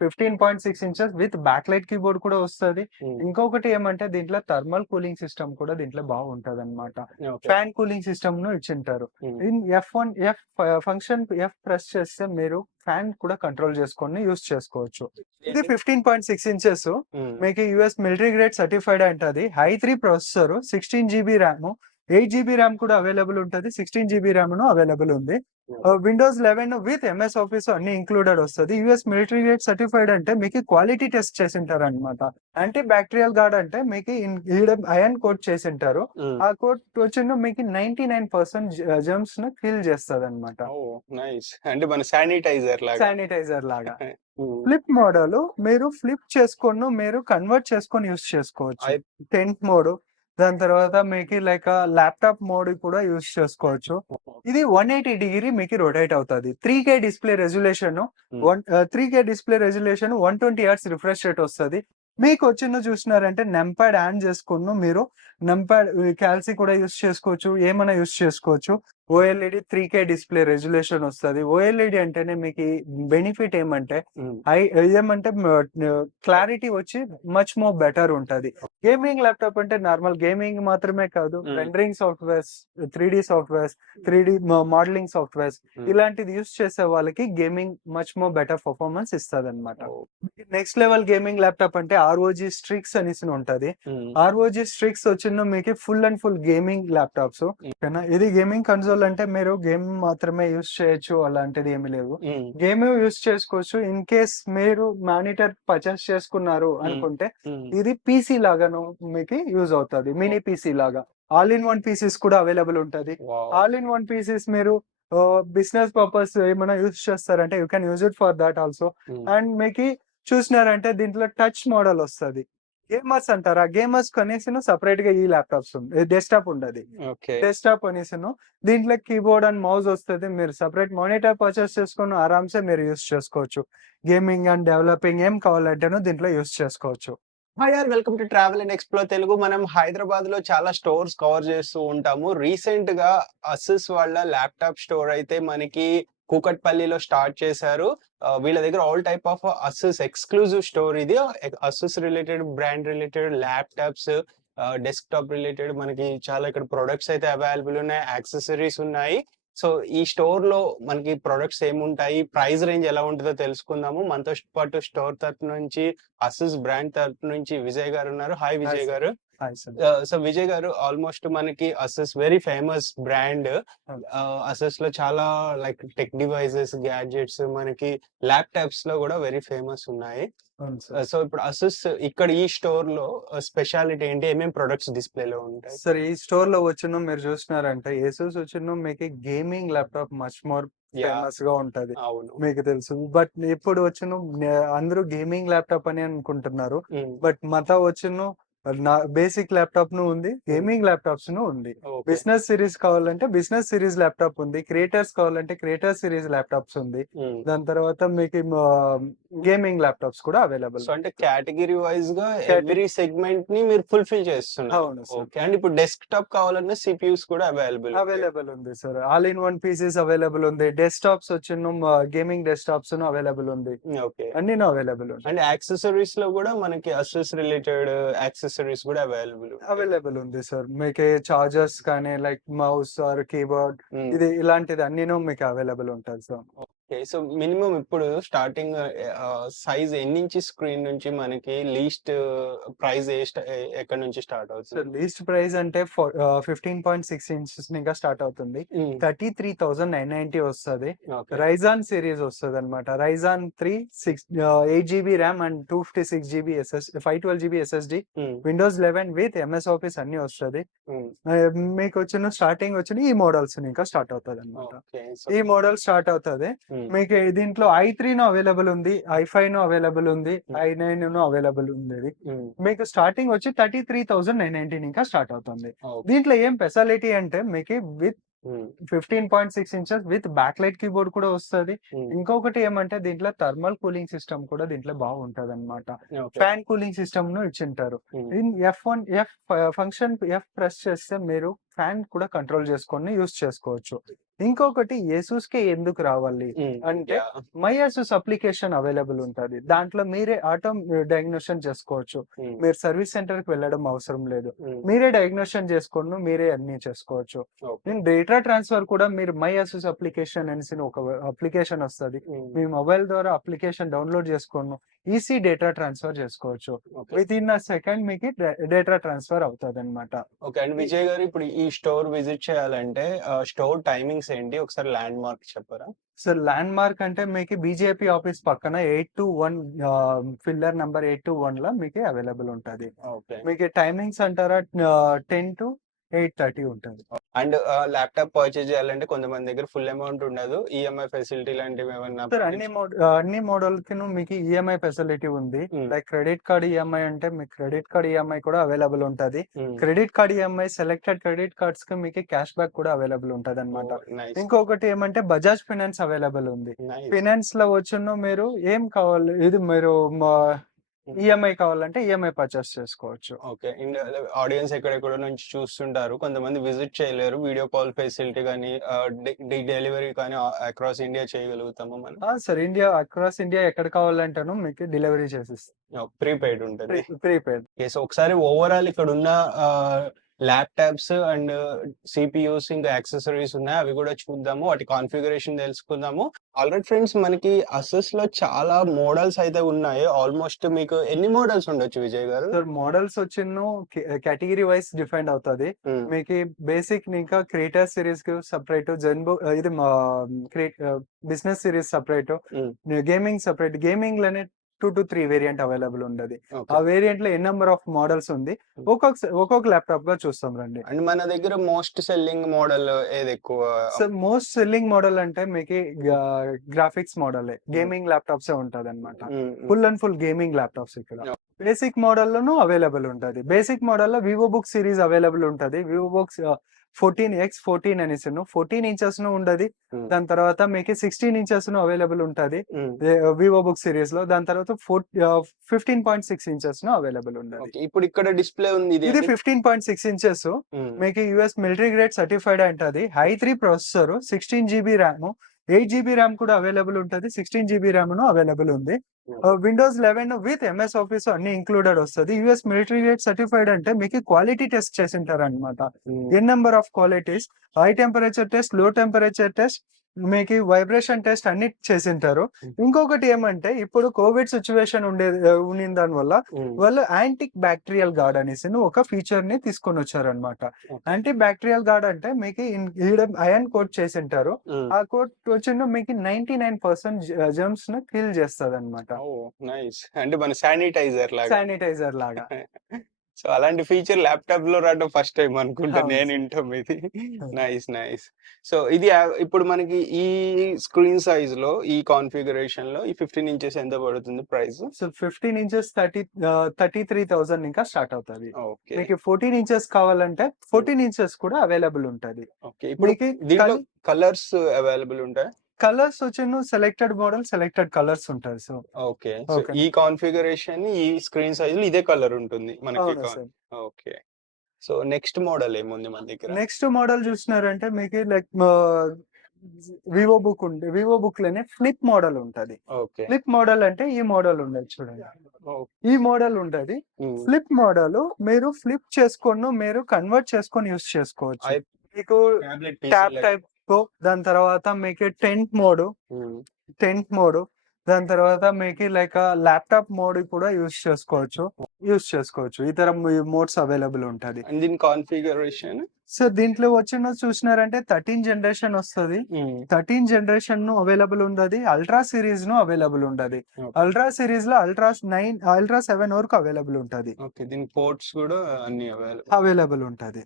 15.6 inches with backlight keyboard కూడా వస్తది. హ్మ్. ఇంకొకటి ఏమంటే దీంట్లో థర్మల్ కూలింగ్ సిస్టమ్ కూడా దీంట్లో బాగుంటదన్నమాట. ఓకే. ఫ్యాన్ కూలింగ్ సిస్టమ్‌ను ఇచ్చింటారు. హ్మ్. In F1 function F press చేస్తే మీరు ఫ్యాన్ కూడా కంట్రోల్ చేసుకొని యూజ్ చేసుకోవచ్చు. ఇది 15.6 ఇంచెస్. హ్మ్. మీకు యూఎస్ మిలిటరీ గ్రేడ్ సర్టిఫైడ్ అంటది. i3 processor, 16 GB RAM, 8 GB RAM కూడా అవైలబుల్ ఉంటది. 16 జీబీ ర్యామ్‌ను అవైలబుల్ ఉంది. విండోస్ 11 విత్ ఎంఎస్ ఆఫీస్ అన్ని ఇంక్లూడెడ్ వస్తది. యూఎస్ మిలిటరీ గ్రేడ్ సర్టిఫైడ్ అంటే మీకు క్వాలిటీ టెస్ట్ చేసింటారన్నమాట. యాంటీ బ్యాక్టీరియల్ గార్డ్ అంటే మీకు ఈడ అయాన్ కోట్ చేసింటారు. హ్మ్. ఆ కోట్ వచ్చిండు మీకు 99% జెర్మ్స్‌ను కిల్ చేస్తదన్నమాట. ఓహ్! నైస్. అంటే మన శానిటైజర్ లాగా. శానిటైజర్ లాగా. హ్మ్. ఫ్లిప్ మోడలు మీరు ఫ్లిప్ చేసుకొని మీరు కన్వర్ట్ చేసుకొని యూజ్ చేసుకోవచ్చు. అయి టెంట్ మోడ్, దాని తర్వాత మీకు లైక్ ల్యాప్‌టాప్ మోడ్ కూడా యూజ్ చేసుకోవచ్చు. ఇది 180 డిగ్రీ మీకు రొటేట్ అవుతది. 3K డిస్‌ప్లే రెజల్యూషన్, హ్మ్. 3K display resolution, 120 hertz refresh rate వస్తది. మీకొచ్చింది చూసినారంటే నంపాడ్ ఆన్ చేసుకొని మీరు నంపాడ్ కాల్సీ కూడా యూజ్ చేసుకోవచ్చు. ఏమైనా యూజ్ చేసుకోవచ్చు. ఓఎల్ఈడీ 3K డిస్‌ప్లే రెజల్యూషన్ వస్తది. ఓఎల్ఈడీ అంటేనే మీకు బెనిఫిట్ ఏమంటే హ్మ్. ఏమంటే క్లారిటీ వచ్చి మచ్ మోర్ బెటర్ ఉంటది. గేమింగ్ ల్యాప్‌టాప్ అంటే నార్మల్ గేమింగ్ మాత్రమే కాదు. హ్మ్. Rendering softwares, 3డీ softwares, 3డీ modelling softwares హ్మ్. ఇలాంటిది యూజ్ చేసే వాళ్ళకి gaming much more better performance ఇస్తదన్నమాట. ఓహ్! నెక్స్ట్ లెవెల్ గేమింగ్ ల్యాప్‌టాప్ అంటే ఆర్ఓజీ స్ట్రిక్స్ అనేసి ఉంటది. హ్మ్. ఆర్ఓజీ స్ట్రిక్స్ వచ్చిన మీకు full and full gaming laptops. ఓకేనా. ఇది గేమింగ్ కన్సోల్ అంటే మీరు గేమ్ మాత్రమే యూజ్ చేయొచ్చు అలాంటిది ఏమీ లేవు. హ్మ్. గేమ్ యూజ్ చేసుకోవచ్చు. ఇన్ కేస్ మీరు మానిటర్ పర్చేస్ చేసుకున్నారు హ్మ్. అనుకుంటే హ్మ్. ఇది పీసీ లాగాను మీకు యూజ్ అవుతది. మినీ పీసీ లాగా. ఆల్ ఇన్ వన్ పీసీస్ కూడా అవైలబుల్ ఉంటది. Wow! All in one Pisces మీరు బిజినెస్ పర్పస్ ఏమైనా యూజ్ చేస్తారంటే you can use it for that also. హ్మ్. అండ్ మీకి చూసినారంటే దీంట్లో టచ్ మోడల్ వస్తది. గేమర్స్ అంటారా? గేమర్స్ కనేసిను సెపరేట్‌గా ఈ ల్యాప్‌టాప్స్ డెస్క్‌టాప్ ఉండది. ఓకే. డెస్క్‌టాప్ అనేసిను దీంట్లో కీబోర్డ్ అండ్ మౌస్ వస్తది. మీరు సెపరేట్ మానిటర్ పర్చేస్ చేసుకొని ఆరాంసే మీరు యూజ్ చేసుకోవచ్చు. గేమింగ్ అండ్ డెవలపింగ్ ఏం కావాలంటేను దీంట్లో యూజ్ చేసుకోవచ్చు. Hi are welcome to travel and explore Telugu. మనం హైదరాబాద్‌లో చాలా స్టోర్స్ కవర్ చేస్తూ ఉంటాము. రీసెంట్‌గా అసుస్ వాళ్ళ ల్యాప్‌టాప్ స్టోర్ అయితే మనకి కూకట్పల్లిలో స్టార్ట్ చేశారు. వీళ్ళ దగ్గర all type of Asus exclusive store ఇది. Asus related, brand related laptops, desktop related మనకి చాలా ఇక్కడ ప్రొడక్ట్స్ అయితే అవైలబుల్ ఉన్నాయి. యాక్సెసరీస్ ఉన్నాయి. సో, ఈ స్టోర్‌లో మనకి ప్రొడక్ట్స్ ఏముంటాయి? ప్రైస్ రేంజ్ ఎలా ఉంటదో తెలుసుకుందాము. మనతో పాటు స్టోర్ తరపు నుంచి అసుస్ బ్రాండ్ తరపు నుంచి విజయ్ గారున్నారు. Hi hi Vijay sir. గారు. Hi sir. సో విజయ్ గారు, ఆల్మోస్ట్ మనకి Asus very famous brand. Okay. Asus లో చాలా లైక్ టెక్ డివైసెస్, గ్యాడ్జెట్స్, మనకి ల్యాప్టాప్స్ లో కూడా వెరీ ఫేమస్ ఉన్నాయి. అవును సార్. సో ఇప్పుడు అసస్ ఇక్కడ ఈ స్టోర్ లో స్పెషాలిటీ ఏంటి? ఏమేం ప్రొడక్ట్స్ డిస్ప్లేలో ఉంటాయి? సార్ ఈ స్టోర్‌లో వచ్చిన మీరు చూసినారంటే ఏసూస్ వచ్చిన మీకు gaming laptop much more yeah, ఫేమస్‌గా ఉంటది. అవును. మీకు తెలుసు. బట్ ఇప్పుడు వచ్చిన అందరూ గేమింగ్ ల్యాప్‌టాప్ అని అనుకుంటున్నారు. ఉమ్, బట్ మతా వచ్చిన బేసిక్ ల్యాప్‌టాప్‌ను ఉంది. ఉమ్, గేమింగ్ ల్యాప్‌టాప్స్‌ను ఉంది. ఓకే. బిజినెస్ సిరీస్ కావాలంటే బిజినెస్ సిరీస్ ల్యాప్‌టాప్ ఉంది. క్రియేటర్స్ కావాలంటే క్రియేటర్ సిరీస్ ల్యాప్‌టాప్స్ ఉంది. ఉమ్. దాని తర్వాత మీకు గేమింగ్ ల్యాప్‌టాప్స్ కూడా అవైలబుల్ సో అంటే ఉంది. కేటగిరీ వైజ్ గా కేటగి ఎవ్రీ సెగ్మెంట్ ని మీరు ఫుల్ఫిల్ చేస్తున్నారు. అవును సార్. ఓకే. అండ్ ఇప్పుడు డెస్క్‌టాప్ కావాలన్నా సిపియూస్ కూడా అవైలబుల్ ఉంటాయి. అవైలబుల్ ఉంది sir. All in one pieces available ఉంది. డెస్క్‌టాప్స్ వచ్చును గేమింగ్ డెస్క్‌టాప్స్‌ను అవైలబుల్ ఉంది. ఓకే. అన్నీను అవైలబుల్ ఉంది. అండ్ యాక్సెసరీస్ లో కూడా మనకి అసెస్ రిలేటెడ్ యాక్సెసరీస్ కూడా అవైలబుల్ ఉంటాయి. అవైలబుల్ ఉంది సార్. మీకు చార్జర్స్ కానీ లైక్ మౌస్ ఆర్ కీబోర్డ్ హ్మ్. ఇది ఇలాంటిది అన్నీను మీకు అవైలబుల్ ఉంటది సార్. ఓకే. సో మినిమమ్ ఇప్పుడు స్టార్టింగ్ సైజ్ ఎన్నించి స్క్రీన్ నుంచి మనకి లీస్ట్ ప్రైస్ ఎక్కడి నుంచి స్టార్ట్ సార్ అవుతుంది? లీస్ట్ ప్రైస్ అంటే 15.6 ఇంచెస్ ఇంకా స్టార్ట్ అవుతుంది. హ్మ్. 33,990 వస్తది. ఓకే. రైజాన్ సిరీస్ వస్తదన్నమాట. Ryzen 3 8 GB RAM and 256 GB 512 GB SSD. హ్మ్. విండోస్ 11 విత్ ఎంఎస్ ఆఫీస్ అన్నీ వస్తది. హ్మ్. మీకొచ్చిన స్టార్టింగ్ వచ్చిన ఈ మోడల్స్ ఇంకా స్టార్ట్ అవుతదన్నమాట. ఓకే. సో ఈ మోడల్ స్టార్ట్ అవుతది. హ్మ్. మీకు దీంట్లో ఐ3 అవైలబుల్ ఉంది. ఐ5 అవైలబుల్ ఉంది. హ్మ్. ఐ9 అవైలబుల్ ఉంది. హ్మ్. మీకు స్టార్టింగ్ వచ్చి 33,990 ఇంకా స్టార్ట్ అవుతుంది. ఓకే. దీంట్లో ఏం స్పెషాలిటీ అంటే మీకు విత్ హ్మ్. 15.6 ఇంచెస్ విత్ బ్యాక్‌లైట్ కీబోర్డ్ కూడా వస్తది. హ్మ్. ఇంకొకటి ఏమంటే దీంట్లో థర్మల్ కూలింగ్ సిస్టమ్ కూడా దీంట్లో బాగుంటదన్నమాట. ఓకే. ఫ్యాన్ కూలింగ్ సిస్టమ్‌ను ఇచ్చింటారు. హ్మ్. ఇన్ ఫంక్షన్ ప్రెస్ చేస్తే మీరు ఫ్యాన్ కూడా కంట్రోల్ చేసుకొని యూజ్ చేసుకోవచ్చు. ఇంకొకటి ఏసూస్‌కే ఎందుకు రావాలి అంటే మై ఏసూస్ అప్లికేషన్ అవైలబుల్ ఉంటది. దాంట్లో మీరే ఆటో డయాగ్నోషన్ చేసుకోవచ్చు. మీరు సర్వీస్ సెంటర్‌కి వెళ్ళడం అవసరం లేదు. మీరే డయాగ్నోషన్ చేసుకొని మీరే అన్నీ చేసుకోవచ్చు. నేను డేటా ట్రాన్స్‌ఫర్ కూడా మీరు మై ఏసూస్ అప్లికేషన్ అనేసి ఒక అప్లికేషన్ వస్తది. మీ మొబైల్ ద్వారా అప్లికేషన్ డౌన్‌లోడ్ చేసుకొని ఈసీ డేటా ట్రాన్స్‌ఫర్ చేసుకోవచ్చు. వితిన్ అ సెకండ్ మీకు డేటా ట్రాన్స్‌ఫర్ అవుతదన్నమాట. ఓకే. అండ్ విజయ్ గారు ఇప్పుడు ఈ స్టోర్ విజిట్ చేయాలంటే స్టోర్ టైమింగ్స్ ఏంటి? ఒకసారి ల్యాండ్ మార్క్ చెప్పరా? సో ల్యాండ్ మార్క్ అంటే మీకు బీజేపీ ఆఫీస్ పక్కన 8-1 పిల్లర్ నంబర్ 8-1 మీకు అవైలబుల్ ఉంటది. ఓకే. మీకు టైమింగ్స్ అంటారా 10-8:30 ఉంటది. అండ్ ల్యాప్‌టాప్ పర్చేజ్ చేయాలంటే కొంతమంది దగ్గర ఫుల్ అమౌంట్ ఉండదు. ఈఎంఐ ఫెసిలిటీ లాంటివి ఏమన్నా సార్ అన్ని మోడల్‌కిను మీకు ఈఎంఐ ఫెసిలిటీ ఉంది. లైక్ క్రెడిట్ కార్డ్ ఈఎంఐ అంటే మీకు క్రెడిట్ కార్డ్ ఈఎంఐ కూడా అవైలబుల్ ఉంటది. Credit card EMI selected credit కార్డ్స్‌కి మీకు క్యాష్ బ్యాక్ కూడా అవైలబుల్ ఉంటదన్నమాట. ఇంకొకటి ఏమంటే బజాజ్ ఫైనాన్స్ అవైలబుల్ ఉంది. ఫైనాన్స్‌లో వచ్చును మీరు ఏం కావాలి ఇది మీరు ఈఎంఐ కావాలంటే ఈఎంఐ పర్చేస్ చేసుకోవచ్చు. ఓకే. అండ్ ఆడియన్స్ ఎక్కడెక్కడో నుంచి చూస్తుంటారు. కొంతమంది విజిట్ చేయలేరు. వీడియో కాల్ ఫెసిలిటీ గాని డెలివరీ కానీ అక్రాస్ ఇండియా చేయగలుగుతామా మనం? సార్ అక్రాస్ ఇండియా ఎక్కడ కావాలంటేను మీకు డెలివరీ చేసిస్తాం. ప్రీపెయిడ్ ఉంటది. ప్రీపెయిడ్. ఓకే. సో ఒకసారి ఓవరాల్ ఇక్కడ ఉన్న ల్యాప్‌టాప్స్ అండ్ సీపీయూస్ ఇంకా యాక్సెసరీస్ ఉన్నాయి. అవి కూడా చూద్దాము. వాటి కాన్ఫిగరేషన్ తెలుసుకుందాము. ఆల్రైట్ ఫ్రెండ్స్, మనకి అసస్‌లో చాలా మోడల్స్ అయితే ఉన్నాయి. ఆల్మోస్ట్ మీకు ఎన్ని మోడల్స్ ఉండొచ్చు విజయ్ గారు? సార్ మోడల్స్ వచ్చిను కేటగిరీ వైస్ డిఫైన్ అవుతది. మీకు బేసిక్ ఇంకా క్రియేటర్ సిరీస్ కి సెపరేట్ ఇది business series separate, gaming separate. Gaming లోనే 2 to 3 వేరియంట్ అవైలబుల్ ఉండదు. ఆ వేరియంట్ లో ఎన్ నెంబర్ ఆఫ్ మోడల్స్ ఉంది. ఒక్కొక్క ల్యాప్టాప్ గా చూస్తాం రండి. అండ్ మన దగ్గర మోస్ట్ సెల్లింగ్ మోడల్ ఏది ఎక్కువ? సార్ మోస్ట్ సెల్లింగ్ మోడల్ అంటే మీకు గ్రాఫిక్స్ మోడల్ గేమింగ్ ల్యాప్టాప్స్ ఉంటది అనమాట. Full and full gaming laptops ఇక్కడ. బేసిక్ మోడల్ లోను అవైలబుల్ ఉంటది. బేసిక్ మోడల్ లో వివో బుక్ సిరీస్ అవైలబుల్ ఉంటది. వివో బుక్స్ 14X14 అనేసి 14 ఇంచెస్ ను ఉండదు. దాని తర్వాత మీకు 16 ఇంచెస్ ను అవైలబుల్ ఉంటది వివో బుక్ సిరీస్ లో. దాని తర్వాత 15.6 ఇంచెస్ ను అవైలబుల్ ఉండదు. ఇప్పుడు ఇక్కడ డిస్ప్లే ఉంది. ఇది 15.6 ఇంచెస్. మీకు యూఎస్ మిలిటరీ గ్రేడ్ సర్టిఫైడ్ అంటది. i3 processor, 16 GB RAM, 8 GB RAM కూడా అవైలబుల్ ఉంటది. 16 GB ర్యామ్ ను అవైలబుల్ ఉంది. విండోస్ 11 విత్ ఎంఎస్ ఆఫీస్ అన్ని ఇంక్లూడెడ్ వస్తుంది. యూఎస్ మిలిటరీ గ్రేడ్ సర్టిఫైడ్ అంటే మీకు క్వాలిటీ టెస్ట్ చేసింటారు అనమాట. N number of qualities, high temperature test, low temperature test, మీకు వైబ్రేషన్ టెస్ట్ అన్ని చేసింటారు. ఇంకొకటి ఏమంటే ఇప్పుడు కోవిడ్ సిచ్యువేషన్ ఉన్న దాని వల్ల వాళ్ళు యాంటీ బ్యాక్టీరియల్ గార్డ్ అనేసి ఒక ఫీచర్ ని తీసుకొని వచ్చారు అనమాట. యాంటీ బ్యాక్టీరియల్ గార్డ్ అంటే మీకు అయన్ కోట్ చేసింటారు. ఆ కోట్ వచ్చిన మీకు 99% జర్మ్స్ ను కిల్ చేస్తుంది అనమాట. అంటే మన శానిటైజర్ లాగా. సో అలాంటి ఫీచర్ ల్యాప్టాప్ లో రావడం ఫస్ట్ టైం అనుకుంటా నేను వింటాం ఇది. నైస్. సో ఇది ఇప్పుడు మనకి ఈ స్క్రీన్ సైజ్ లో ఈ కాన్ఫిగరేషన్ లో ఈ 15 ఇంచెస్ ఎంత పడుతుంది ప్రైస్? సో 15 ఇంచెస్ 33,000 ఇంకా స్టార్ట్ అవుతుంది. మీకు 14 ఇంచెస్ కావాలంటే 14 ఇంచెస్ కూడా అవైలబుల్ ఉంటది. ఓకే. ఇప్పుడు కలర్స్ అవైలబుల్ ఉంటాయి. కలర్స్ వచ్చి సెలెక్టెడ్ మోడల్ సెలెక్టెడ్ కలర్స్ ఉంటాయి. So okay. సో ఈ కాన్ఫిగరేషన్ ఈ స్క్రీన్ సైజ్ లో ఇదే కలర్ ఉంటుంది మనకి. ఓకే. సో నెక్స్ట్ మోడల్ ఏముంది మన దగ్గర? నెక్స్ట్ మోడల్ చూసినారంటే మీకు లైక్ వివో బుక్ ఉంది. వివో బుక్ లోనే ఫ్లిప్ మోడల్ ఉంటది. ఫ్లిప్ మోడల్ అంటే ఈ మోడల్ ఉండదు చూడండి. ఈ మోడల్ ఉంటది. ఫ్లిప్ మోడల్ మీరు ఫ్లిప్ చేసుకొని మీరు కన్వర్ట్ చేసుకొని యూస్ చేసుకోవచ్చు. మీకు ట్యాబ్ టైప్, దాని తర్వాత మీకు టెంట్ మోడ్, దాని తర్వాత మీకు లైక్ ల్యాప్టాప్ మోడ్ కూడా యూస్ చేసుకోవచ్చు. ఇతర మోడ్స్ అవైలబుల్ ఉంటది. దీని కాన్ఫిగరేషన్ సో దీంట్లో వచ్చిన చూసినారంటే 13 జనరేషన్ వస్తుంది. 13 జనరేషన్ ను అవైలబుల్ ఉండదు. అల్ట్రా సిరీస్ ను అవైలబుల్ ఉండదు. అల్ట్రా సిరీస్ లో అల్ట్రా 7 వరకు అవైలబుల్ ఉంటది. దీని పోర్ట్స్ కూడా అన్ని అవైలబుల్ ఉంటది.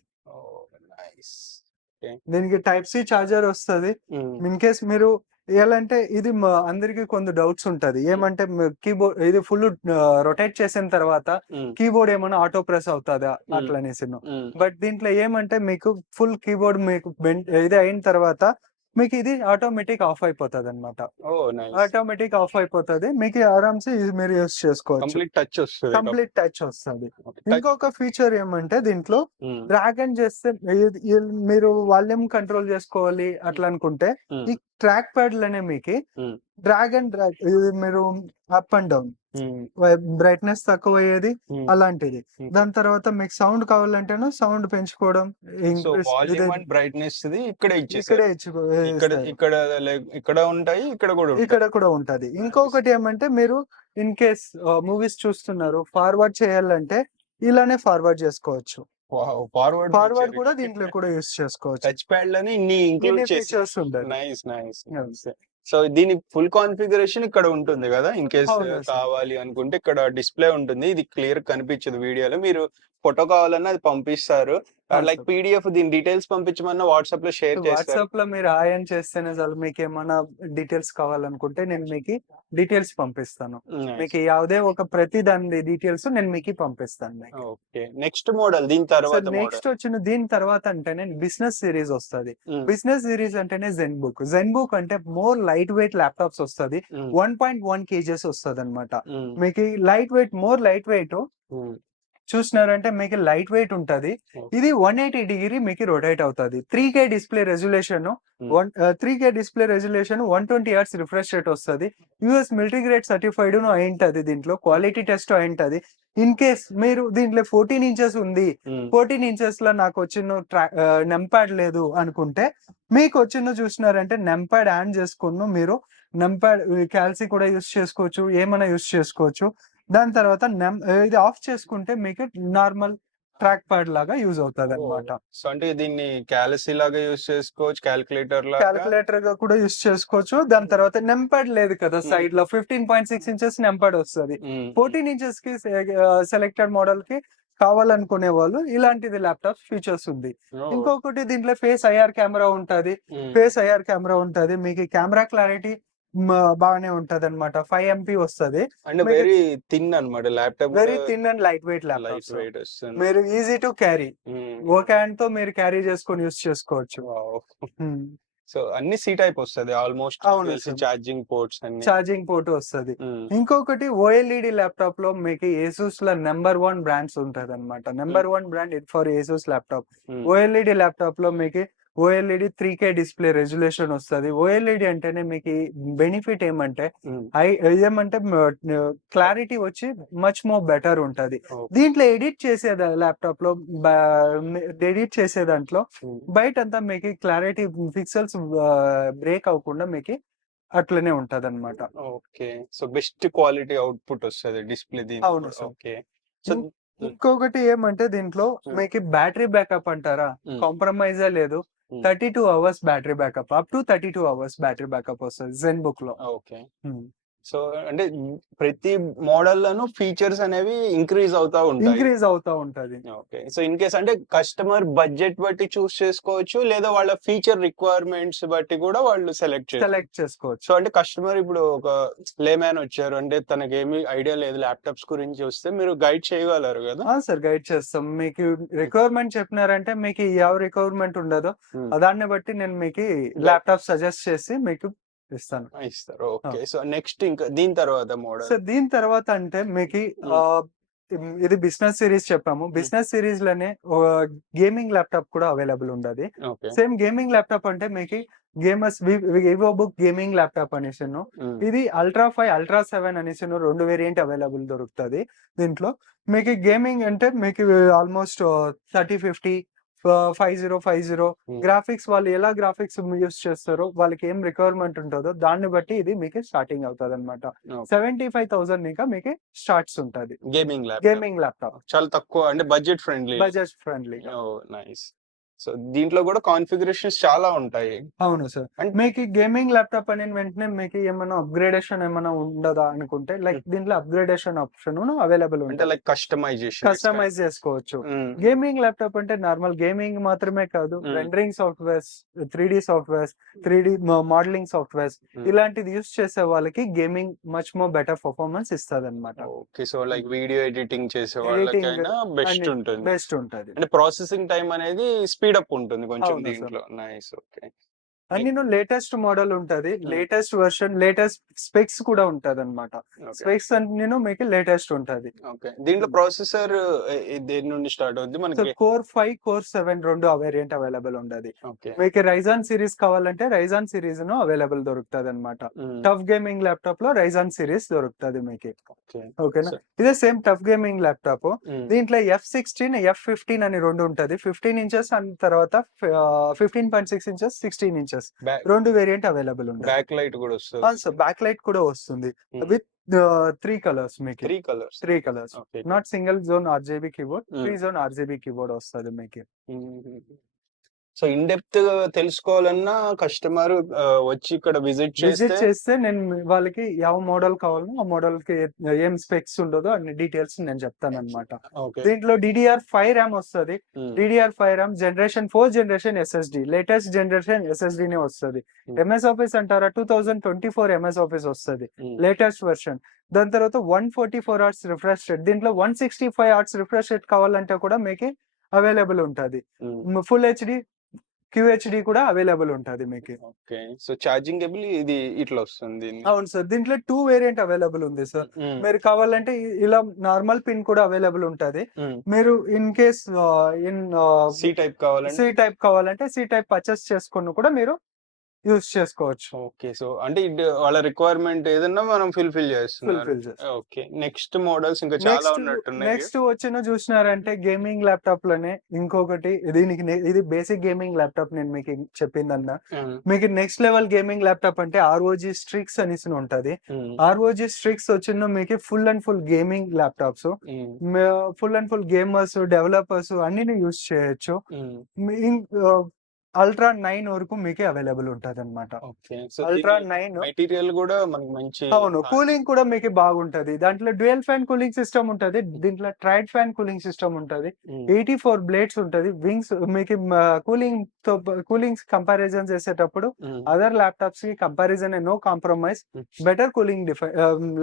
దీనికి టైప్ సి చార్జర్ వస్తుంది. ఇన్ కేస్ మీరు ఏలంటే ఇది అందరికి కొంత డౌట్స్ ఉంటది. ఏమంటే కీబోర్డ్ ఇది ఫుల్ రొటేట్ చేసిన తర్వాత కీబోర్డ్ ఏమైనా ఆటో ప్రెస్ అవుతుందా అట్లనేసి. బట్ దీంట్లో ఏమంటే మీకు ఫుల్ కీబోర్డ్ మీకు ఇది అయిన తర్వాత మీకు ఇది ఆటోమేటిక్ ఆఫ్ అయిపోతుంది అనమాట. ఓ నైస్. ఆటోమేటిక్ ఆఫ్ అయిపోతుంది, మీకు ఆరామ్సే మీరు యూస్ చేసుకోవచ్చు. కంప్లీట్ టచ్ వస్తుంది. కంప్లీట్ టచ్ వస్తుంది. టచ్. ఇంకొక ఫీచర్ ఏమంటే దీంట్లో డ్రాగ్ అండ్ చేస్తే మీరు వాల్యూమ్ కంట్రోల్ చేసుకోవాలి అట్లా అనుకుంటే ఈ ట్రాక్ ప్యాడ్ లోనే మీకు డ్రాగ్ అండ్ డ్రాగ్ మీరు అప్ అండ్ డౌన్ బ్రైట్నెస్ తక్కువ అయ్యేది అలాంటిది. దాని తర్వాత మీకు సౌండ్ కావాలంటేనో సౌండ్ పెంచుకోవడం, బ్రైట్నెస్ ఇక్కడే ఇక్కడే ఇక్కడ ఉంటాయి, ఇక్కడ కూడా ఉంటది. ఇంకొకటి ఏమంటే మీరు ఇన్ కేస్ మూవీస్ చూస్తున్నారు, ఫార్వర్డ్ చేయాలంటే ఇలానే ఫార్వర్డ్ చేసుకోవచ్చు. ఫార్వర్డ్ కూడా దీంట్లో కూడా యూస్ చేసుకోవచ్చు. టచ్ ప్యాడ్ లోనే ఇన్ని ఫీచర్స్ ఉంటాయి. Nice nice. సో దీని ఫుల్ కాన్ఫిగరేషన్ ఇక్కడ ఉంటుంది కదా, ఇన్ కేస్ కావాలి అనుకుంటే ఇక్కడ డిస్ప్లే ఉంటుంది. ఇది క్లియర్ కనిపించదు వీడియోలో, మీరు ఫోటో కావాలన్నా అది పంపిస్తారు. లైక్ పీడిఎఫ్ దీని డీటెయిల్స్ పంపించమన్నా వాట్సాప్ లో షేర్ చేస్తారు. వాట్సాప్ లో మీరు ఆయన చేస్తేనే చాలు. మీకు ఏమైనా డీటెయిల్స్ కావాలనుకుంటే నేను మీకు డీటెయిల్స్ పంపిస్తాను. మీకు యావదే ఒక ప్రతి దాని డీటెయిల్స్ నేను మీకు పంపిస్తాను. ఓకే, నెక్స్ట్ మోడల్ దీని తర్వాత నెక్స్ట్ వచ్చిన దీని తర్వాత అంటేనే బిజినెస్ సిరీస్ వస్తుంది. బిజినెస్ సిరీస్ అంటేనే జెన్ బుక్ అంటే మోర్ లైట్ వెయిట్ ల్యాప్టాప్స్ వస్తుంది. 1.1 kgs వస్తుంది అనమాట. మీకు light weight, more light weight చూసినారంటే మీకు లైట్ వెయిట్ ఉంటది. ఇది 180 డిగ్రీ మీకు రొటేట్ అవుతుంది. 3K display resolution, 3K display resolution, 120 Hz refresh rate వస్తుంది. యుఎస్ మిలిటరీ గ్రేడ్ సర్టిఫైడ్ అయింటది. దీంట్లో క్వాలిటీ టెస్ట్ అయింటది. ఇన్ కేస్ మీరు దీంట్లో 14 ఇంచెస్ ఉంది, 14 ఇంచెస్ లో నాకు వచ్చిన నెంప్యాడ్ లేదు అనుకుంటే మీకు వచ్చిన చూసినారంటే నెంప్యాడ్ యాడ్ చేసుకున్న మీరు నెంప్యాడ్ క్యాల్సీ కూడా యూస్ చేసుకోవచ్చు, ఏమైనా యూస్ చేసుకోవచ్చు. దాని తర్వాత ఇది ఆఫ్ చేసుకుంటే మీకు నార్మల్ ట్రాక్ ప్యాడ్ లాగా యూజ్ అవుతుంది అనమాట. సో అంటే దీన్ని క్యాలసీ లాగా యూజ్ చేసుకోవచ్చు, క్యాలిక్యులేటర్ గా కూడా యూజ్ చేసుకోవచ్చు. దాని తర్వాత నెంప్యాడ్ లేదు కదా సైడ్ లో, 15.6 ఇంచెస్ నెంప్యాడ్ వస్తుంది. 14 ఇంచెస్ కి సెలెక్టెడ్ మోడల్ కి కావాలనుకునే వాళ్ళు ఇలాంటిది ల్యాప్టాప్ ఫీచర్స్ ఉంది. ఇంకొకటి దీంట్లో ఫేస్ ఐఆర్ కెమెరా ఉంటది. మీకు కెమెరా క్లారిటీ బాగానే ఉంటది అనమాట. 5 MP వస్తుంది. అంటే వెరీ థిన్ అనమాట laptop, very thin and light weight laptop. మీరు ఈజీ టు క్యారీ, ఒక హ్యాండ్ తో మీరు క్యారీ చేసుకొని యూస్ చేసుకోవచ్చు. సో అన్ని సి టైప్ వస్తుంది ఆల్మోస్ట్. ఛార్జింగ్ పోర్ట్ వస్తుంది. ఇంకొకటి ఓఎల్ఈడి ల్యాప్టాప్ లో మీకు ఏసూస్ లో నెంబర్ 1 బ్రాండ్స్ ఉంటది అనమాట. Number 1 brand for Asus laptop. OLED laptop లో మీకు ఓఎల్ఈడి 3K డిస్ప్లే రెజల్యూషన్ వస్తుంది. ఓఎల్ఈడి అంటేనే మీకు బెనిఫిట్ ఏమంటే క్లారిటీ వచ్చి మచ్ మోర్ బెటర్ ఉంటది. దీంట్లో ఎడిట్ చేసే ల్యాప్టాప్ లో ఎడిట్ చేసే దాంట్లో బయట అంతా మీకు క్లారిటీ పిక్సెల్స్ బ్రేక్ అవ్వకుండా మీకు అట్లనే ఉంటది అనమాట. Okay, so best quality output వస్తుంది డిస్ప్లే. అవును. ఓకే, ఇంకొకటి ఏమంటే దీంట్లో మీకు బ్యాటరీ బ్యాకప్ అంటారా, కాంప్రమైజ్ లేదు. 32 hours battery backup, up to 32 hours battery backup వస్తుంది జెన్ బుక్ లో. ఓకే, సో అంటే ప్రతి మోడల్ లోను ఫీచర్స్ అనేవి ఇంక్రీజ్ అవుతా ఉంటది. ఓకే, సో ఇన్ కేస్ అంటే కస్టమర్ బడ్జెట్ బట్టి చూస్ చేసుకోవచ్చు, లేదా వాళ్ళ ఫీచర్ రిక్వైర్మెంట్స్ బట్టి కూడా వాళ్ళు సెలెక్ట్ చేసుకోవచ్చు. సో అంటే కస్టమర్ ఇప్పుడు ఒక లేమ్యాన్ వచ్చారు అంటే తనకి ఏమి ఐడియా లేదు ల్యాప్టాప్స్ గురించి వస్తే మీరు గైడ్ చేయగలరు కదా? సార్, గైడ్ చేస్తాం. మీకు రిక్వైర్మెంట్ చెప్పినారంటే మీకు ಯಾವ రిక్వైర్మెంట్ ఉండదో దాన్ని బట్టి నేను మీకు ల్యాప్టాప్ సజెస్ట్ చేసి మీకు ఇస్తారు. ఓకే, సో నెక్స్ట్ ఇంకా దీని తర్వాత మోడల్. సో దీని తర్వాత అంటే మీకు ఇది బిజినెస్ సిరీస్ చెప్పాము. బిజినెస్ సిరీస్ లోనే గేమింగ్ ల్యాప్టాప్ కూడా అవైలబుల్ ఉండదు. సేమ్ గేమింగ్ ల్యాప్టాప్ అంటే మీకు gamers Vivo book gaming laptop అనేసి ఇది Ultra 5, Ultra 7 అనేసి 2 వేరియంట్ అవైలబుల్ దొరుకుతుంది. దీంట్లో మీకు గేమింగ్ అంటే మీకు ఆల్మోస్ట్ 3050, 5050 గ్రాఫిక్స్, వాళ్ళు ఎలా గ్రాఫిక్స్ యూస్ చేస్తారో వాళ్ళకి ఏం రిక్వైర్మెంట్ ఉంటుందో దాన్ని బట్టి ఇది మీకు స్టార్టింగ్ అవుతుంది అనమాట. 75,000 ఇంకా మీకు స్టార్ట్స్ ఉంటది గేమింగ్ ల్యాప్టాప్. చాలా తక్కువ అంటే బడ్జెట్ ఫ్రెండ్లీ. నైస్. సో దీంట్లో కూడా కాన్ఫిగరేషన్స్ చాలా ఉంటాయి. అవును సార్. మీకు గేమింగ్ ల్యాప్టాప్ అనే వెంటనే మీకు ఏమైనా అప్గ్రేడేషన్ ఏమైనా ఉండదా అనుకుంటే లైక్ దీంట్లో అప్గ్రేడేషన్ ఆప్షన్ అవైలబుల్ ఉంటుంది. లైక్ కస్టమైజ్ చేసుకోవచ్చు. గేమింగ్ ల్యాప్టాప్ అంటే నార్మల్ గేమింగ్ మాత్రమే కాదు, rendering softwares, 3D softwares, 3D modelling softwares ఇలాంటిది యూస్ చేసే వాళ్ళకి gaming much more better performance ఇస్తుంది అనమాట. Okay, so like video editing చేసే వాళ్ళకైనా బెస్ట్ ఉంటుంది. అంటే ప్రాసెసింగ్ టైం అనేది స్పీడ్ అప్ ఉంటుంది కొంచెం దీంట్లో. నైస్. ఓకే, అన్ని లేటెస్ట్ మోడల్ ఉంటది, లేటెస్ట్ వర్షన్, లేటెస్ట్ స్పెక్స్ కూడా ఉంటది అనమాట. స్పెక్స్ అన్ని మీకు లేటెస్ట్ ఉంటది. ఓకే, దీంట్లో ప్రాసెసర్ దేని నుండి స్టార్ట్ అవుద్ది సో మనకి? కోర్ 5 కోర్ 7 రెండు వేరియంట్ అవైలబుల్ ఉండదు. ఓకే. మీకు రైజాన్ సిరీస్ కావాలంటే రైజాన్ సిరీస్ ను అవైలబుల్ దొరుకుతుంది అనమాట. టఫ్ గేమింగ్ ల్యాప్టాప్ లో రైజాన్ సిరీస్ దొరుకుతుంది మీకు. ఓకేనా, ఇదే సేమ్ టఫ్ గేమింగ్ ల్యాప్టాప్. దీంట్లో F16 F15 అని రెండు ఉంటది. 15 ఇంచెస్ అండ్ తర్వాత 15.6 ఇంచెస్ 16 ఇంచెస్ రెండు వేరియంట్ అవైలబుల్ ఉంది. బ్యాక్ లైట్ కూడా వస్తుంది. బ్యాక్ లైట్ కూడా వస్తుంది విత్ 3 కలర్స్ మీకు. 3 colours. Not single zone RGB keyboard, 3 zone RGB keyboard వస్తుంది మీకు. సో ఇన్ డెప్త్ తెలుసుకోవాలన్నా కస్టమర్ వచ్చి ఇక్కడ విజిట్ చేస్తే నేను వాళ్ళకి ಯಾವ మోడల్ కావాలో ఆ మోడల్ కి ఏం స్పెక్స్ ఉండదో అన్ని డీటెయిల్స్ నేను చెప్తాను అనమాట. దీంట్లో DDR5 ర్యామ్ వస్తుంది. DDR5 RAM generation 4 generation SSD, latest generation SSD నే వస్తుంది. MS ఆఫీస్ అంటారా 2024 MS ఆఫీస్ వస్తుంది, లేటెస్ట్ వర్షన్. దాని తర్వాత 144 అవర్స్ రిఫ్రెష్ రేట్. దీంట్లో 165 అవర్స్ రిఫ్రెష్ రేట్ కావాలంటే కూడా మీకు అవైలబుల్ ఉంటది. ఫుల్ HD QHD కూడా అవైలబుల్ ఉంటది మీకు. ఓకే, సో ఛార్జింగ్ కేబుల్ ఇది ఇట్లా వస్తుంది. అవును సార్, దీంట్లో 2 వేరియంట్ అవైలబుల్ ఉంది సార్. మీరు కావాలంటే ఇలా నార్మల్ పిన్ కూడా అవైలబుల్ ఉంటది. మీరు ఇన్ కేస్ సి టైప్ కావాలంటే సి టైప్ పర్చేస్ చేసుకుని కూడా మీరు యూస్ చేసుకోవచ్చు. ఓకే, సో అంటే వాళ్ళ రిక్వైర్మెంట్ ఏదన్నా మనం ఫుల్ఫిల్ చేస్తున్నాం. ఓకే, నెక్స్ట్ మోడల్స్ ఇంకా చాలా ఉన్నట్టున్నాయి. నెక్స్ట్ వచ్చిన చూసినారంటే గేమింగ్ ల్యాప్టాప్ లోనే ఇంకొకటి, దీనికి ఇది బేసిక్ గేమింగ్ ల్యాప్టాప్ నేను మీకు చెప్పిందన్నా. మీకు నెక్స్ట్ లెవెల్ గేమింగ్ ల్యాప్టాప్ అంటే ROG Strix అనేసి ఉంటది. ROG Strix వచ్చిన మీకు full and full gaming laptops, full and full gamers, developers అన్ని యూస్ చేయొచ్చు. అల్ట్రా 9 వరకు మీకే అవైలబుల్ ఉంటది అనమాట. అల్ట్రా 9 మెటీరియల్ కూడా మనకి మంచి, అవును, కూలింగ్ కూడా మీకు బాగుంటది. దాంట్లో డ్యూయల్ ఫ్యాన్ కూలింగ్ సిస్టమ్ ఉంటది. దీంట్లో ట్రైడ్ ఫ్యాన్ కూలింగ్ సిస్టమ్ ఉంటది. 84 బ్లేడ్స్ ఉంటది. వింగ్స్ మీకు కూలింగ్ కంపారిజన్ చేసేటప్పుడు అదర్ ల్యాప్టాప్స్ కి comparison no compromise, better cooling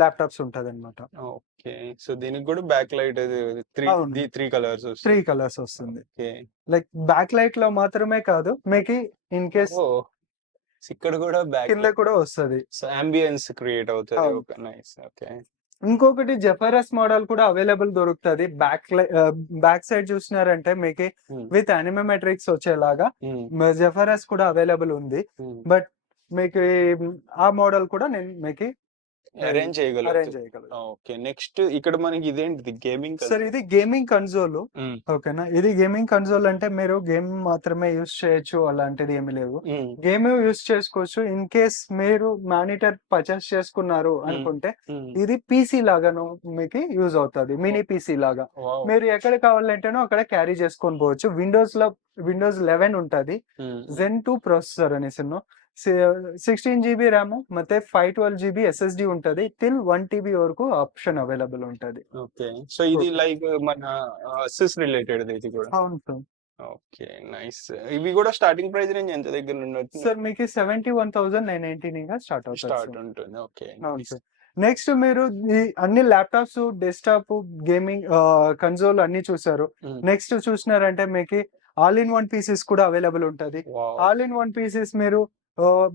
laptops ఉంటది అనమాట. ఓకే, సో దీనికి కూడా బ్యాక్ లైట్ 3 కలర్స్ వస్తుంది. లైక్ బ్యాక్ లైట్ లో మాత్రమే కాదు, మీకు ఇన్ కేస్ ఇక్కడ కూడా కింద కూడా వస్తుంది. సో అంబియన్స్ క్రియేట్ అవుతుంది. నైస్. ఓకే, ఇంకొకటి జెఫరస్ మోడల్ కూడా అవైలబుల్ దొరుకుతుంది. బ్యాక్ సైడ్ చూసినారంటే మీకు విత్ అనిమేట్రిక్స్ వచ్చేలాగా జెఫరస్ కూడా అవైలబుల్ ఉంది. బట్ మీకు ఆ మోడల్ కూడా నేను మీకు అరేంజ్ చేయగలరు. ఓకే, నెక్స్ట్ ఇక్కడ మనకి ఇదేంటిది గేమింగ్ సార్, ఇది గేమింగ్ కన్సోల్. ఓకేనా, ఇది గేమింగ్ కన్సోల్ అంటే మీరు గేమ్ మాత్రమే యూస్ చేయొచ్చు అలాంటిది ఏమి లేవు. గేమ్ యూస్ చేసుకోవచ్చు. ఇన్ కేస్ మీరు మానిటర్ పర్చేస్ చేసుకున్నారు అనుకుంటే ఇది PC లాగాను మీకు యూజ్ అవుతుంది, మినీ PC లాగా. మీరు ఎక్కడ కావాలంటేనో అక్కడ క్యారీ చేసుకొని పోవచ్చు. విండోస్ 11 ఉంటది. Zen 2 ప్రాసెసర్ అనేసి 16 GB ర్యామ్ ಮತ್ತೆ 512 GB SSD ఉంటది. టిల్ 1 TB వరకు ఆప్షన్ అవైలబుల్ ఉంటది. ఓకే, సో ఇది లైక్ మన అసెస్ రిలేటెడ్ ఇది కూడా. అవును సార్. Okay, nice. ఇవి కూడా స్టార్టింగ్ ప్రైస్ రేంజ్ ఎంత దగ్గర ఉండొచ్చు సార్? మీకు 71,919 గా స్టార్ట్ ఉంటుంది. ఓకే, నెక్స్ట్ మీరు ఈ అన్ని ల్యాప్టాప్స్, డెస్క్టాప్, గేమింగ్ కన్సోల్ అన్ని చూసారు. నెక్స్ట్ చూసినారంటే మీకు ఆల్ ఇన్ వన్ పీసెస్ కూడా అవైలబుల్ ఉంటది. ఆల్ ఇన్ వన్ పీసెస్ మీరు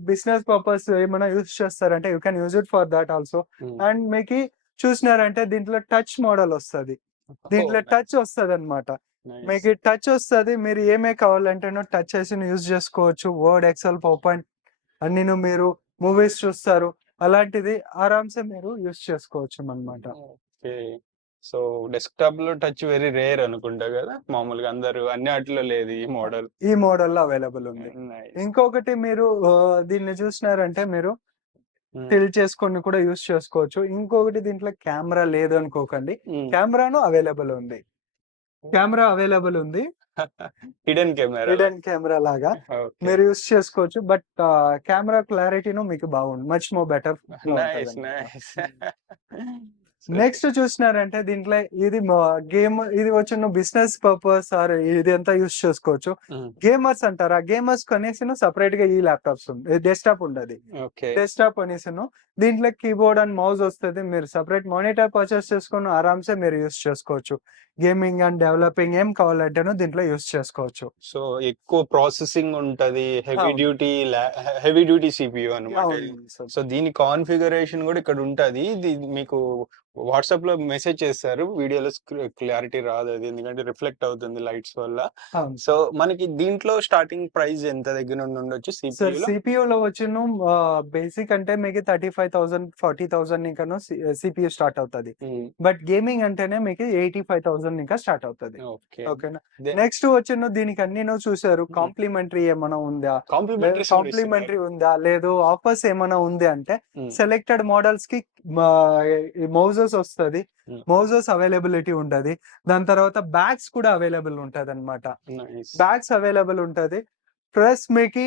బిజినెస్ పర్పస్ ఏమైనా యూజ్ చేస్తారంటే you can use it for that also. And మీకు చూసినారంటే దీంట్లో టచ్ మోడల్ వస్తుంది. దీంట్లో టచ్ వస్తుంది అనమాట. మీకు టచ్ వస్తుంది. మీరు ఏమే కావాలంటేనో టచ్ చేసి యూజ్ చేసుకోవచ్చు. వర్డ్, ఎక్సెల్, పవర్ పాయింట్ అన్ని మీరు మూవీస్ చూస్తారు, అలాంటిది ఆరామ్సే మీరు యూజ్ చేసుకోవచ్చు అన్నమాట. సో డెస్క్టాప్ లో టచ్ వెరీ రేర్ అనుకుంటా కదా, మామూలుగా అందరూ అన్ని వాటిలో లేదు. ఈ మోడల్ లో అవైలబుల్ ఉంది. ఇంకొకటి మీరు దీన్ని చూసినారంటే మీరు టిల్ట్ చేసుకొని కూడా యూజ్ చేసుకోవచ్చు. ఇంకొకటి దీంట్లో కెమెరా లేదు అనుకోకండి, కెమెరాను అవైలబుల్ ఉంది. హిడెన్ కెమెరా లాగా మీరు యూస్ చేసుకోవచ్చు. బట్ కెమెరా క్లారిటీను మీకు బాగుంది, మచ్ మోర్ బెటర్. నెక్స్ట్ చూసినారంటే దీంట్లో ఇది గేమ్ ఇది వచ్చి బిజినెస్ పర్పస్ ఆర్ ఇది ఎంత యూస్ చేసుకోవచ్చు. గేమర్స్ అంటారు, ఆ గేమర్స్ కనేసి సపరేట్ గా ఈ ల్యాప్టాప్స్ డెస్క్టాప్ ఉండదు. ఓకే. డెస్క్టాప్ అనేసి దీంట్లో కీబోర్డ్ అండ్ మౌస్ వస్తుంది. మీరు సపరేట్ మానిటర్ పర్చేస్ చేసుకొని ఆరామ్సే మీరు యూస్ చేసుకోవచ్చు. గేమింగ్ అండ్ డెవలపింగ్ ఏం కావాలంటేనో దీంట్లో యూస్ చేసుకోవచ్చు. సో ఎక్కువ ప్రాసెసింగ్ ఉంటది. అవును. హెవీ డ్యూటీ సిపియు అన్నమాట ఇది. అవును సార్. సో దీని కాన్ఫిగరేషన్ కూడా ఇక్కడ ఉంటది. ఇది మీకు వాట్సాప్ లో మెసేజ్ చేస్తారు. వీడియోలో క్లారిటీ రాదు అది, ఎందుకంటే రిఫ్లెక్ట్ అవుతుంది లైట్స్ వల్ల. అవును సో మనకి దీంట్లో స్టార్టింగ్ ప్రైస్ ఎంత దగ్గర నుండి ఉండొచ్చు సార్. సిపియులో? సిపియూలో వచ్చిన బేసిక్ అంటే మీకు 35,000 40,000 ఇంకాను సిపియూ స్టార్ట్ అవుతుంది. బట్ గేమింగ్ అంటేనే మీకు 85,000 ఇంకా స్టార్ట్ అవుతుంది. ఓకే. ఓకేనా. నెక్స్ట్ వచ్చిన దీనికి అన్ని చూసారు. కాంప్లిమెంటరీ ఏమైనా ఉందా, కాంప్లిమెంటరీ ఉందా లేదు ఆఫర్స్ ఏమైనా ఉంది అంటే సెలెక్టెడ్ మోడల్స్ కి మౌజెస్ వస్తుంది. మౌజెస్ అవైలబిలిటీ ఉంటది. దాని తర్వాత బ్యాగ్స్ కూడా అవైలబుల్ ఉంటది అనమాట. బ్యాగ్స్ అవైలబుల్ ఉంటది. ప్లస్ మీకు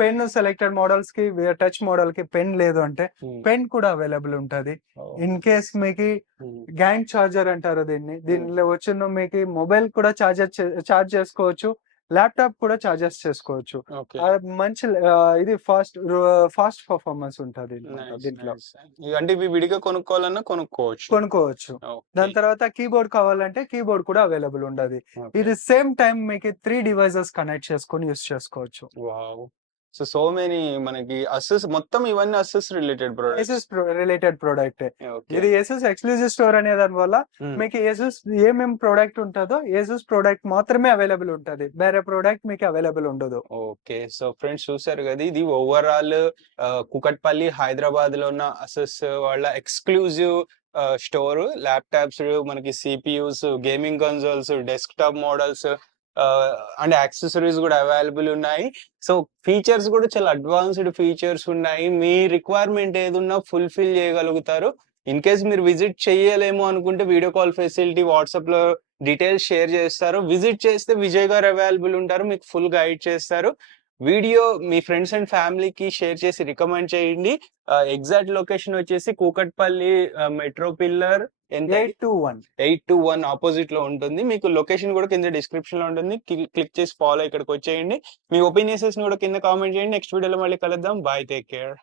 పెన్ సెలెక్టెడ్ మోడల్స్ కి టచ్ మోడల్ కి పెన్ లేదు అంటే పెన్ కూడా అవైలబుల్ ఉంటది. ఇన్ కేస్ మీకు గ్యాంగ్ చార్జర్ అంటారు దీనిలో వచ్చిన మీకు మొబైల్ కూడా చార్జ్ చేసుకోవచ్చు, ల్యాప్టాప్ కూడా చార్జెస్ చేసుకోవచ్చు. మంచి ఇది ఫాస్ట్ పర్ఫార్మెన్స్ ఉంటది దీంట్లో. అంటే ఇవి విడిగా కొనుక్కోవచ్చు. దాని తర్వాత కీబోర్డ్ కావాలంటే కీబోర్డ్ కూడా అవైలబుల్ ఉండదు. ఇది సేమ్ టైం మీకు 3 డివైసెస్ కనెక్ట్ చేసుకొని యూస్ చేసుకోవచ్చు. సో మెనీ మనకి అసెస్ మొత్తం ఇవన్నీ అసెస్ రిలేటెడ్ ప్రొడక్ట్. ఇది ఏసెస్ ఎక్స్క్లూజివ్ స్టోర్ అనే దాని వల్ల మీకు ఏసెస్ ఏమేం ప్రొడక్ట్ ఉంటుందో ఏసెస్ ప్రొడక్ట్ మాత్రమే అవైలబుల్ ఉంటది, వేరే ప్రొడక్ట్ మీకు అవైలబుల్ ఉండదు. ఓకే. సో ఫ్రెండ్స్ చూసారు కదా, ఇది ఓవరాల్ కుకట్పల్లి హైదరాబాద్ లో ఉన్న అసెస్ వాళ్ళ ఎక్స్క్లూజివ్ స్టోర్. ల్యాప్టాప్స్, మనకి CPUs, gaming consoles, desktop models and accessories కూడా అవైలబుల్ ఉన్నాయి. సో ఫీచర్స్ కూడా చాలా అడ్వాన్స్డ్ ఫీచర్స్ ఉన్నాయి. మీ రిక్వైర్మెంట్ ఏదున్నా ఫుల్ఫిల్ చేయగలుగుతారు. ఇన్ కేస్ మీరు విజిట్ చేయలేము అనుకుంటే వీడియో కాల్ ఫెసిలిటీ వాట్సాప్ లో డీటెయిల్స్ షేర్ చేస్తారు. విజిట్ చేస్తే విజయ్ గారు అవైలబుల్ ఉంటారు, మీకు ఫుల్ గైడ్ చేస్తారు. వీడియో మీ ఫ్రెండ్స్ అండ్ ఫ్యామిలీకి షేర్ చేసి రికమెండ్ చేయండి. ఎగ్జాక్ట్ లొకేషన్ వచ్చేసి కూకట్పల్లి మెట్రో పిల్లర్ 821 ఆపోజిట్ లో ఉంటుంది. మీకు లొకేషన్ కూడా కింద డిస్క్రిప్షన్ లో ఉంటుంది. క్లిక్ చేసి ఫాలో ఇక్కడికి వచ్చేయండి. మీ ఒపీనియన్స్ కూడా కింద కామెంట్ చేయండి. నెక్స్ట్ వీడియోలో మళ్ళీ కలుద్దాం. Bye, take care.